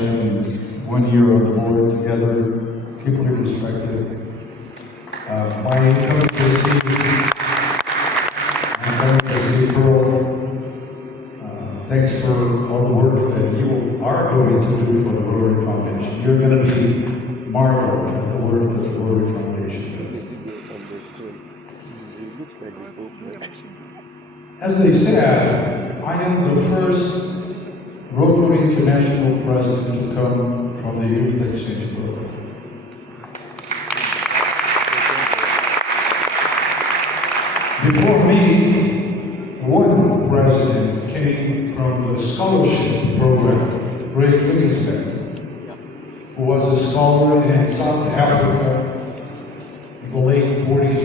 sharing 1 year on the board together, deeply respected. My coming to see Pearl. Thanks for all the work that you are going to do for the Rotary Foundation. You're going to be marveled at the work that the Rotary Foundation does. As they said, I am the first Rotary International president to come from the Youth Exchange program. Before me, one president came from the scholarship program, Ray Wiggins, who was a scholar in South Africa in the late 40s,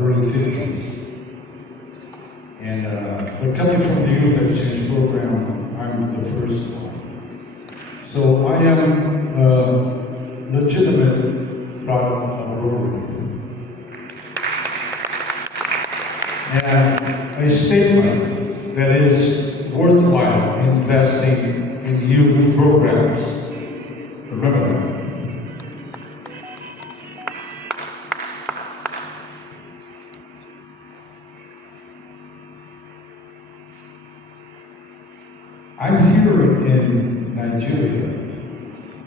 early 50s. And but coming from the Youth Exchange program, I'm the first one. So I am a legitimate product of Rotary. And a statement that is worthwhile investing in youth programs. Remember that. I'm here in Nigeria.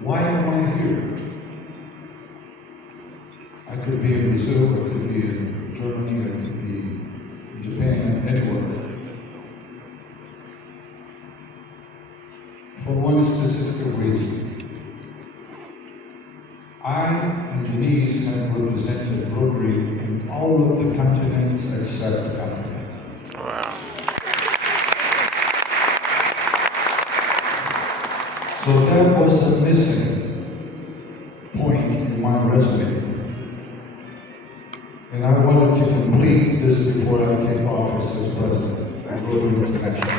Why am I here? I could be in Brazil, I could be in Germany, I could be in Japan, anywhere. For one specific reason. I and Denise have represented Rotary in all of the continents except Africa. Wow. So that was a missing point in my resume. And I wanted to complete this before I take office as president of Rotary International.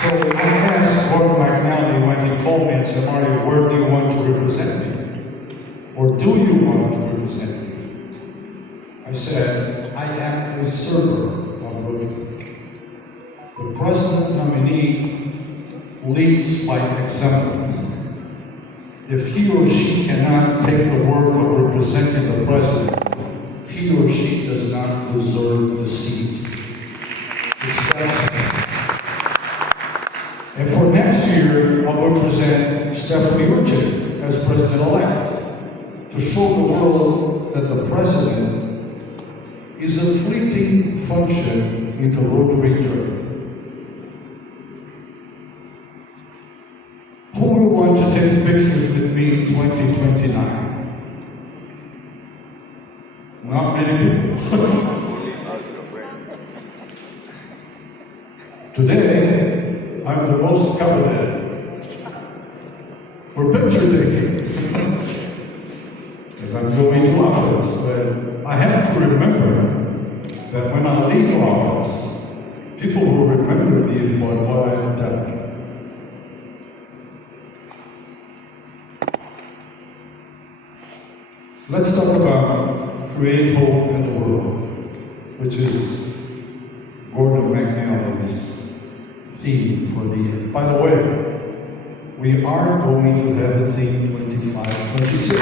So I asked Gordon McNally when he called me and said, Mario, where do you want to represent me? Or do you want to represent me? I said, I am a server of Rotary. The president nominee leads by example. If he or she cannot take the work of representing the president, he or she does not deserve the seat. It's that simple. And for next year, I'll represent Stephanie Urchin as president-elect to show the world that the president is a fleeting function in the Rotary journey. Who will want to take pictures with me in 2029? Not many people. Today, I'm the most coveted for picture taking as I'm going to office. But I have to remember that when I leave office, people will remember me for what I've done. Let's talk about create hope in the world, which is Gordon McNally's theme for the year. By the way, we are going to have a theme 25-26.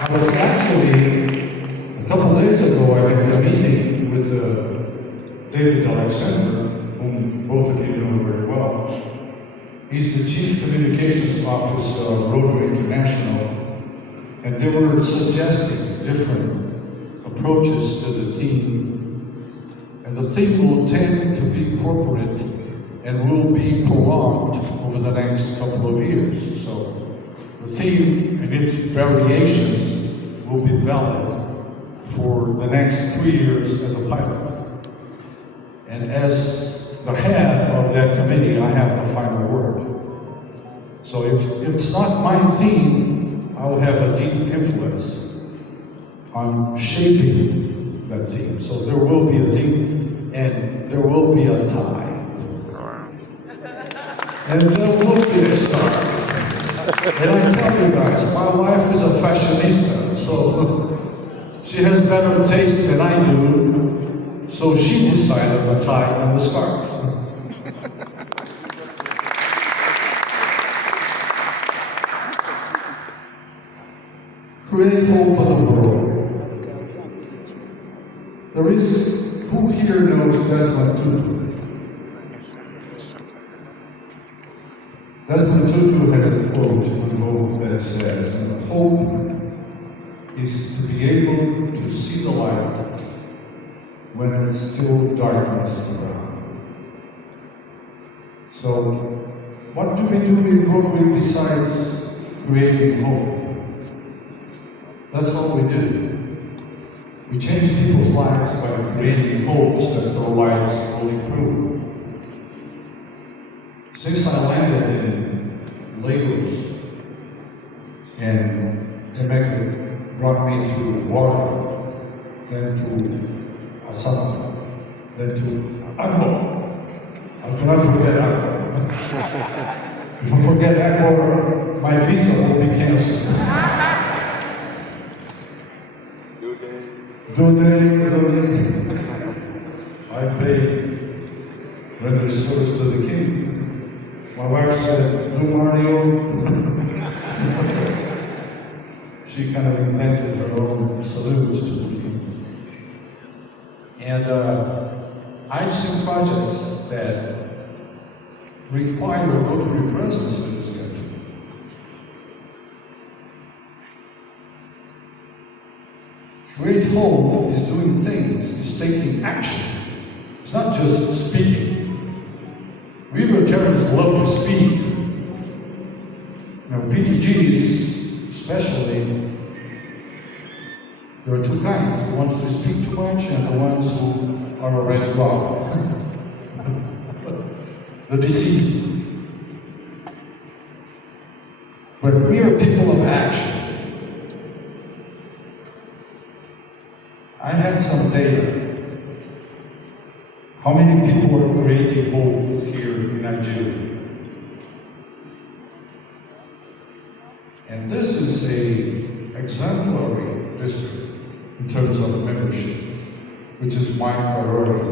I was actually, a couple days ago, I had a meeting with David Alexander, whom both of you know very well. He's the Chief Communications Officer of Rotary International, and they were suggesting different approaches to the theme. And the theme will tend to be corporate and will be prolonged over the next couple of years. So the theme and its variations will be valid for the next 3 years as a pilot. And as the head of that committee, I have the final word. So if it's not my theme, I will have a deep influence on shaping that theme. So there will be a theme, and there will be a tie. And there will be a star. And I tell you guys, my wife is a fashionista, so she has better taste than I do. So she decided the tie and the scarf. Desmond Tutu. Desmond Tutu has a quote that says, "Hope is to be able to see the light when it's still darkness around." So, what do we do in Rotary besides creating hope? That's all we do. We change people's lives by creating hopes that their lives will improve. Since I landed in Lagos and Carmago brought me to water, then to Asaba, then to Agbo. I cannot forget Agbo. If I forget Agbo, my visa will be canceled. Do they? I pay render service to the king. My wife said, "Do Mario." She kind of invented her own salute to the king. And I've seen projects that require a Rotary presence in this country. Great hope is doing things, is taking action. It's not just speaking. We Rotarians love to speak. Now, PTGs, especially, there are two kinds: the ones who speak too much and the ones who are already gone. The deceased. But we are people of action. I had some data. How many people are creating hope here in Nigeria? And this is an exemplary district in terms of membership, which is my priority.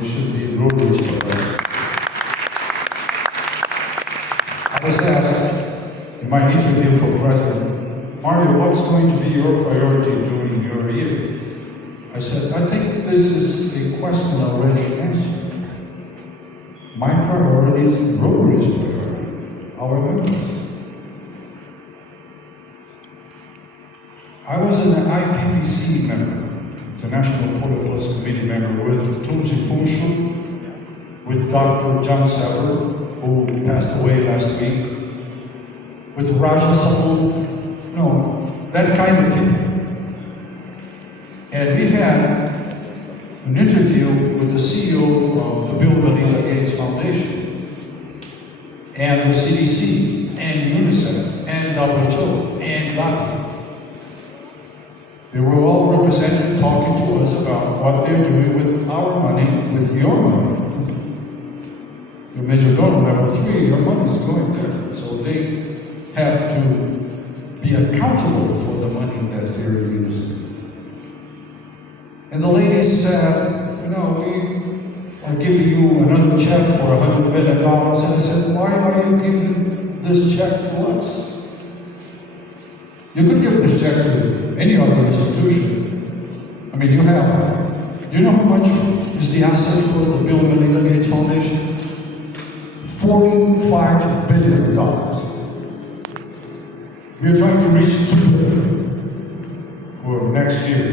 It should be Rotary's priority. I was asked in my interview for president, "Mario, what's going to be your priority during your year?" I said, "I think this is a question already answered. My priority is Rotary's priority, our members." I was an IPPC member, International Polo Plus Committee member, with Tunzi Funshu, with Dr. John Sever, who passed away last week, with Raja Sabu, that kind of people. And we had an interview with the CEO of the Bill and Melinda Gates Foundation, and the CDC, and UNICEF, and WHO, and DACA. They were all represented talking to us about what they're doing with our money, with your money. The Major Donor number 3, your money is going there. So they have to be accountable for the money that they're using. And the lady said, we are giving you another check for $100 million. And I said, "Why are you giving this check to us? You could give this check to any other institution. I mean, you know how much is the asset for the Bill and Melinda Gates Foundation? $45 billion. We are trying to reach $2 billion for next year.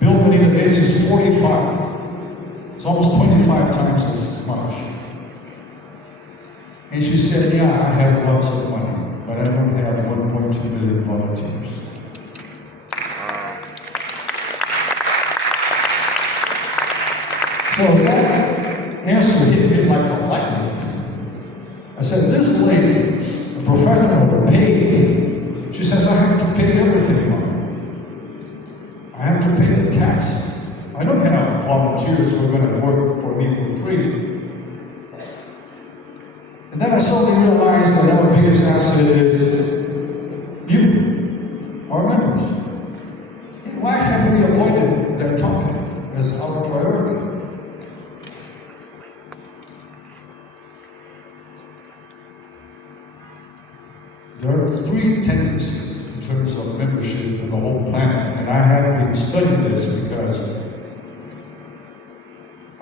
Bill and Melinda Gates is 45. It's almost 25 times as much. And she said, "Yeah, I have lots of money, but I don't have 1.2 million volunteers." So that answer hit me like a lightning. I said, "This lady, a professional, paid." She says, "I have to pay everything, Mom. I have to pay the tax. I don't have volunteers who are going to work for me for free." And then I suddenly realized that our biggest asset is you, our members. And why have we avoided that topic as our priority? There are 3 tendencies in terms of membership in the whole planet, and I have been studying this because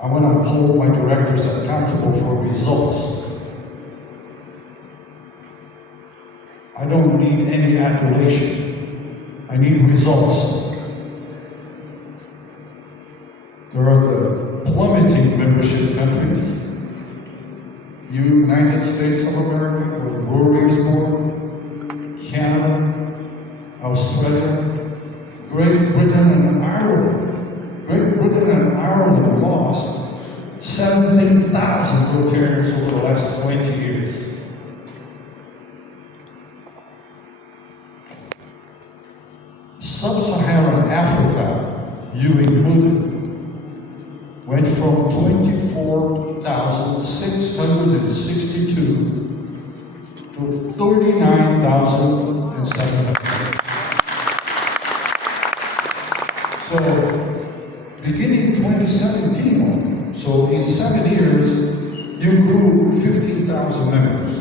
I want to hold my directors accountable for results. I don't need any adulation. I need results. There are the plummeting membership countries. United States of America, where Rotary is born, Canada, Australia, Great Britain and Ireland. Great Britain and Ireland lost 17,000 Rotarians over the last 20 years. Sub-Saharan Africa, you included, went from 24,662 to 39,700. So, beginning 2017, so in 7 years, you grew 15,000 members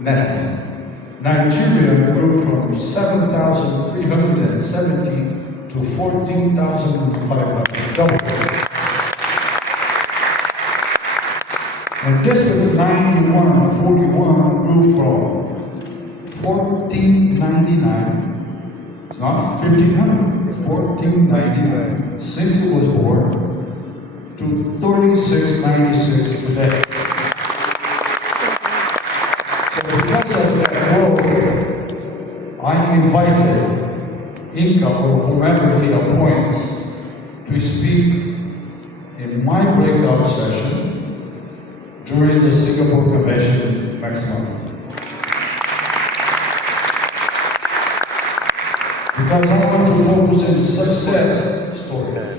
net. Nigeria grew from 7,370 to 14,500, double. And District 9141 grew from 1,499, it's not 1,500, 1,499 since it was born, to 3,696 today. So because of that growth, I invited Inca or whomever he appoints to speak in my breakout session during the Singapore Convention next month. Because I want to focus on success stories.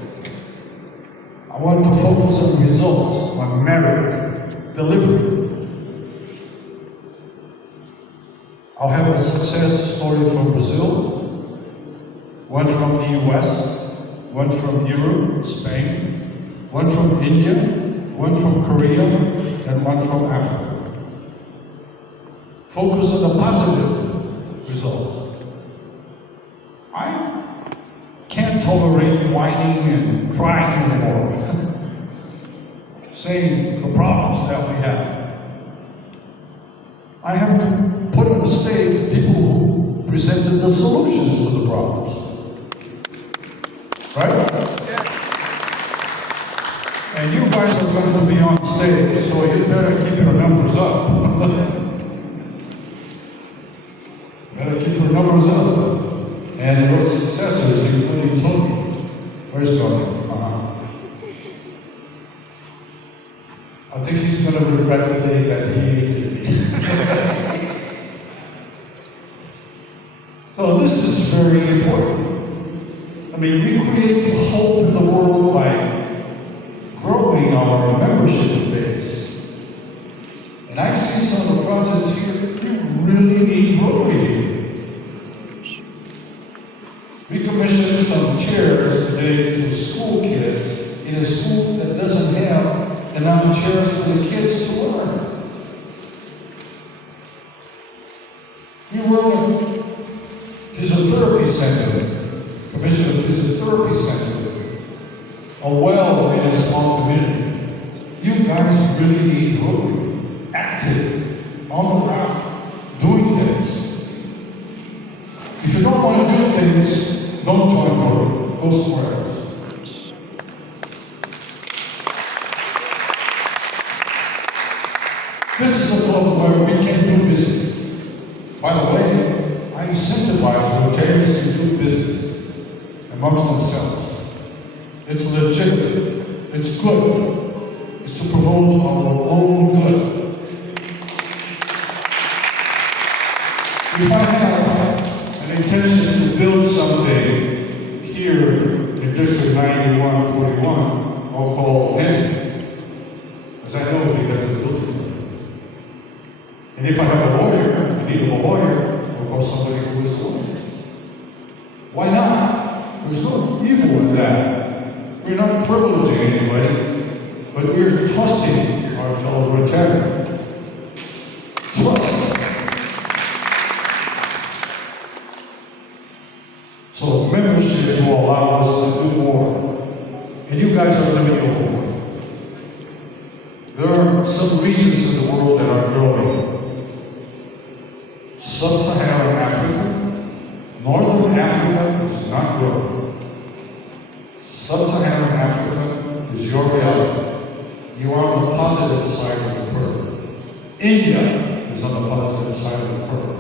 I want to focus on results, on merit, delivery. I'll have a success story from Brazil, one from the US, one from Europe, Spain, one from India, one from Korea, and one from Africa. Focus on the positive results. I can't tolerate whining and crying anymore, saying the problems that we have. I have to put on the stage people who presented the solutions to the problems. Right? And you guys are going to be on stage, so you better keep your numbers up. Better keep your numbers up. And your successors, including Tony. Where's Tony? I think he's going to regret the day that he hated me. So this is very important. I mean, we create hope in the world by growing our membership base. And I see some of the projects here, you really need Rotary here. We commissioned some chairs today to school kids in a school that doesn't have enough chairs for the kids to learn. We were a physiotherapy center, commissioned a physiotherapy center, a well in a small community. You guys really need Rotary, active, on the ground, doing things. If you don't want to do things, don't join Rotary. Go somewhere else. This is a club where we can do business. By the way, I incentivize Rotarians to do business amongst themselves. It's legitimate. It's good. It's to promote our own good. If I have an intention to build something here in District 9141, I'll call Nominee, as I know because of the building. And if I have a lawyer, I need a lawyer, I'll call somebody who is a lawyer. Why not? There's no evil in that. We're not privileging anybody, but we're trusting our fellow Rotarian. Trust. So membership will allow us to do more. And you guys are living over more. There are some regions in the world that are growing. Sub-Saharan Africa, Northern Africa is not growing. Sub-Saharan Africa is your reality. You are on the positive side of the curve. India is on the positive side of the curve.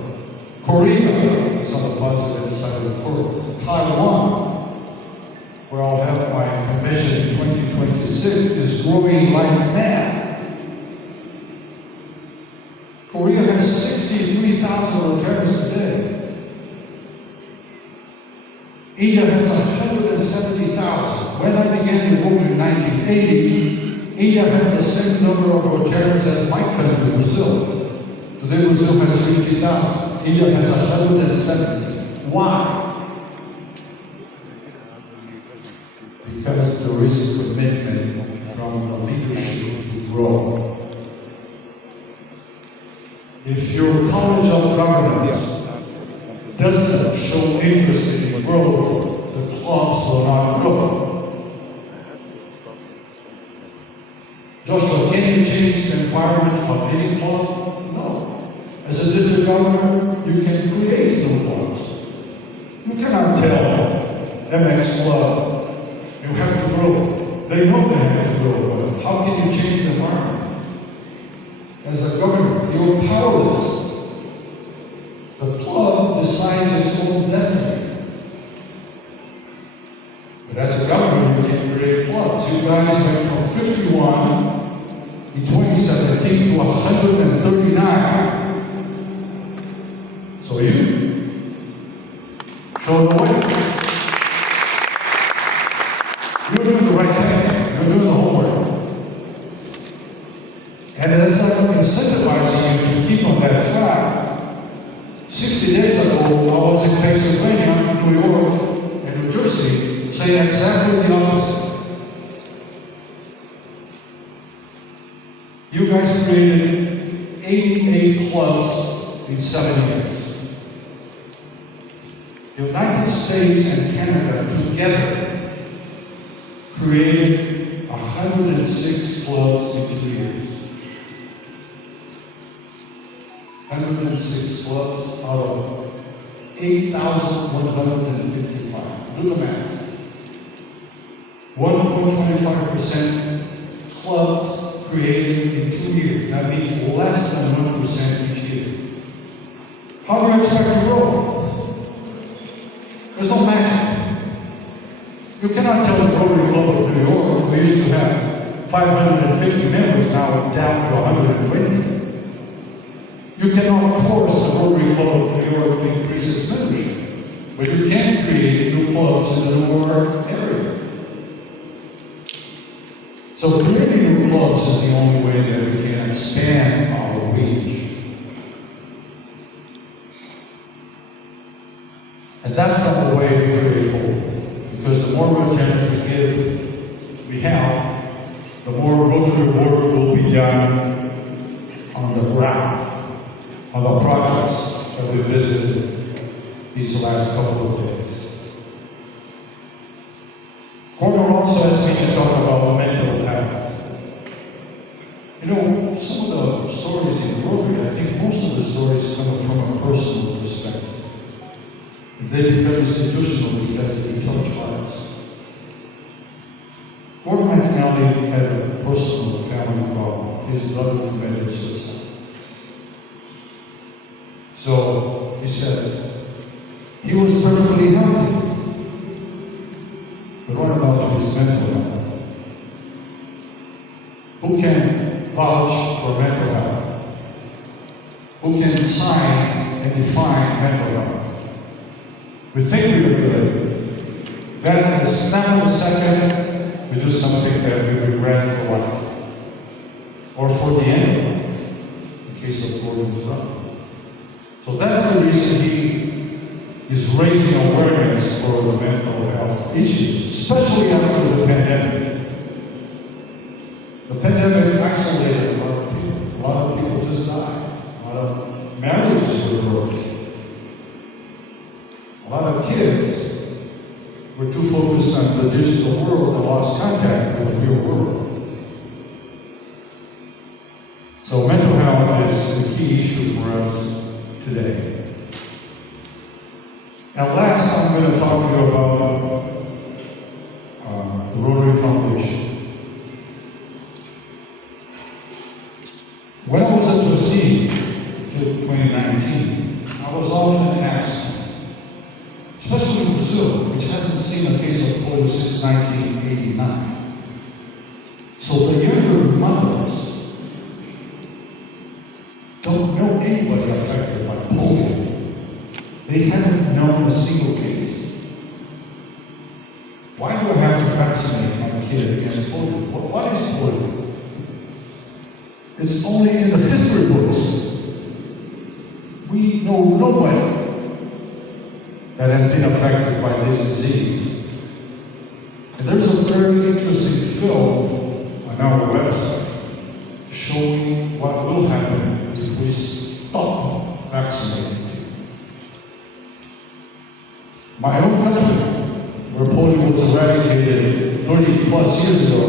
Korea is on the positive side of the curve. Taiwan, where I'll have my convention in 2026, is growing like mad. Korea has 63,000 Rotaries today. India has 170,000. When I began the Rotary in 1980, India had the same number of Rotaries as my country, Brazil. Today Brazil has 50,000. India has 170. Why? Because there is a commitment from the leadership to grow. If your College of Governance doesn't show interest in growth, the clubs will not grow. Joshua, can you change the environment of any club? No. As a district governor, you can create new clubs. You cannot tell MX Club, you have to grow. They know they have to grow, but how can you change the environment? As a governor, you are powerless. The club decides its own destiny. But as a governor, you can create clubs. You guys went from 51 in 2017 to 139. So you show the way. You're doing the right thing. You're doing the homework. And as I'm incentivizing you to keep on that track, 60 days ago, I was in Pennsylvania, New York, and New Jersey, saying exactly the opposite. You guys created 88 clubs in 7 years. The United States and Canada together created 106 clubs in 2 years. 106 clubs out of 8,155. Do the math. 1.25% clubs created in 2 years. That means less than 1% each year. How do you expect to grow? There's no magic. You cannot tell the Rotary Club of New York, we used to have 550 members, now down to 120. You cannot force the Rotary Club of New York to increase its membership, but you can create new clubs in the Newark area. So creating new clubs is the only way that we can expand our reach. And that's not the way we create hope, because the more Rotaries we have, the more Rotary work will be done on the ground. On the projects that we visited these last couple of days. Gordon also asked me to talk about mental health. You know, some of the stories in Rotary, I think most of the stories come from a personal perspective. They become institutional because they touch hearts. Gordon McNally had a personal family problem. His brother committed suicide. So he said, he was perfectly healthy. But what about his mental health? Who can vouch for mental health? Who can sign and define mental health? We think we are good. Then in the snap of a second, we do something that we regret for life. Or for the end of life, in case of Gordon's brother. So that's the reason he is raising awareness for the mental health issues, especially after the pandemic. The pandemic isolated a lot of people. A lot of people just died. A lot of marriages were broken. A lot of kids were too focused on the digital world and lost contact with the real world. So mental health is the key issue for us today. At last, I'm going to talk to you about the Rotary Foundation. When I was a trustee until 2019, I was often asked, especially in Brazil, which hasn't seen a case of polio since 1989. So the younger mothers don't know anybody affected by polio. They haven't known a single case. Why do I have to vaccinate my kid against polio? What is polio? It's only in the history books. We know nobody that has been affected by this disease. And there's a very interesting film on our website showing what will happen if we stop vaccinating. My own country, where polio was eradicated 30 plus years ago,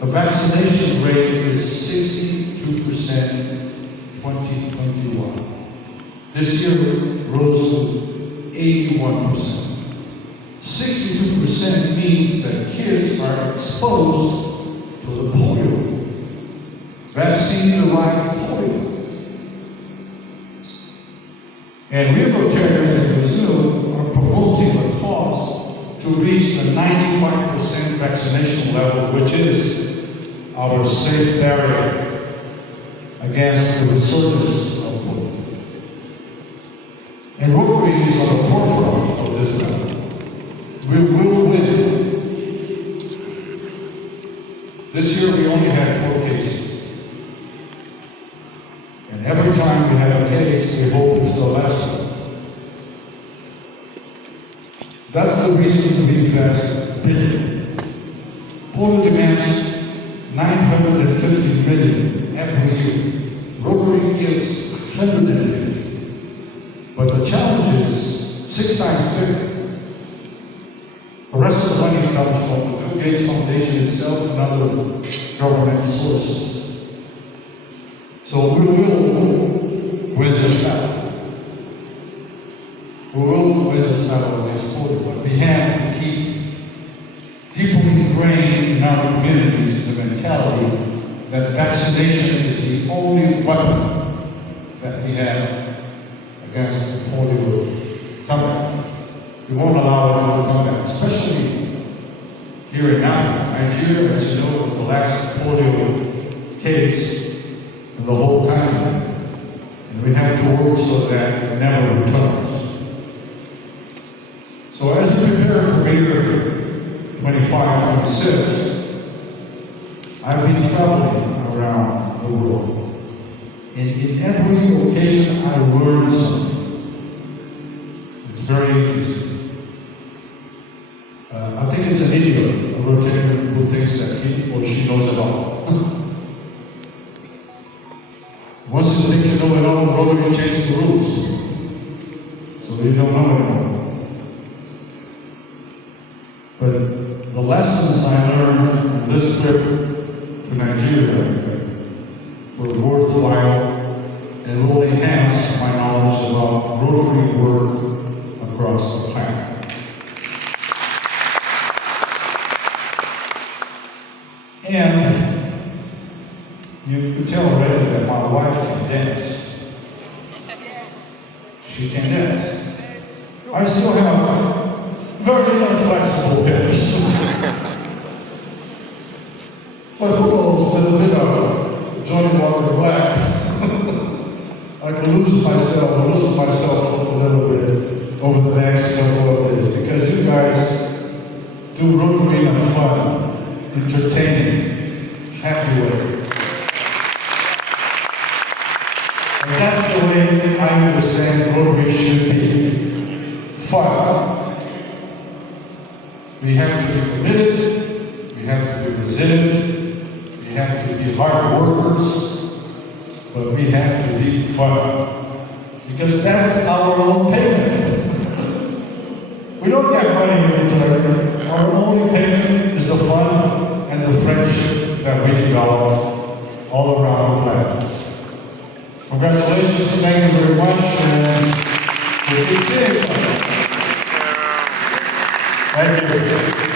the vaccination rate is 62% 2021. This year it rose to 81%. 62% means that kids are exposed to the polio. Vaccine-derived polio. And we Rotarians in Brazil are promoting the cause to reach the 95% vaccination level, which is our safe barrier against the resurgence of polio. And Rotary is on the forefront of this battle. We will win. This year we only had 4 cases. And every time we have a case, we hope it's the last one. That's the reason we invest billion. Polio demands 950 million every year. Rotary gives 150. But the challenge is 6 times bigger. The rest of the money comes from the Bill Gates Foundation itself and other government sources. So we will win this battle. We will win this battle against polio, but we have to keep deeply ingrained in our communities the mentality that vaccination is the only weapon that we have against the polio comeback. We won't allow it to come back, especially here in Africa. Nigeria, as you know, was the last polio case in the whole continent. And we have to work so that it never returns. So as we prepare for year 25, 26, I've been traveling around the world. And in every occasion I learned something. It's very interesting. I think it's an idiot, a Rotarian who thinks that he or she knows it all. Once you think you know it all, Rotary changes the rules. So you don't know anymore. But the lessons I learned on this trip to Nigeria were worthwhile and will enhance my knowledge about Rotary work across the planet. And you could tell already that my wife can dance. She can dance. I still have very inflexible hips. But who knows, with a bit of Johnny Walker Black, I can lose myself a little bit over the next couple of days, because you guys do Rotary in a fun, entertaining, happy way. And that's the way I understand Rotary should be. Fun. We have to be committed, we have to be resilient, we have to be hard workers, but we have to be fun. Because that's our own payment. We don't get money in return. Our only payment is the fun and the friendship that we develop all around the much, and we'll keep seeing each other. Thank you.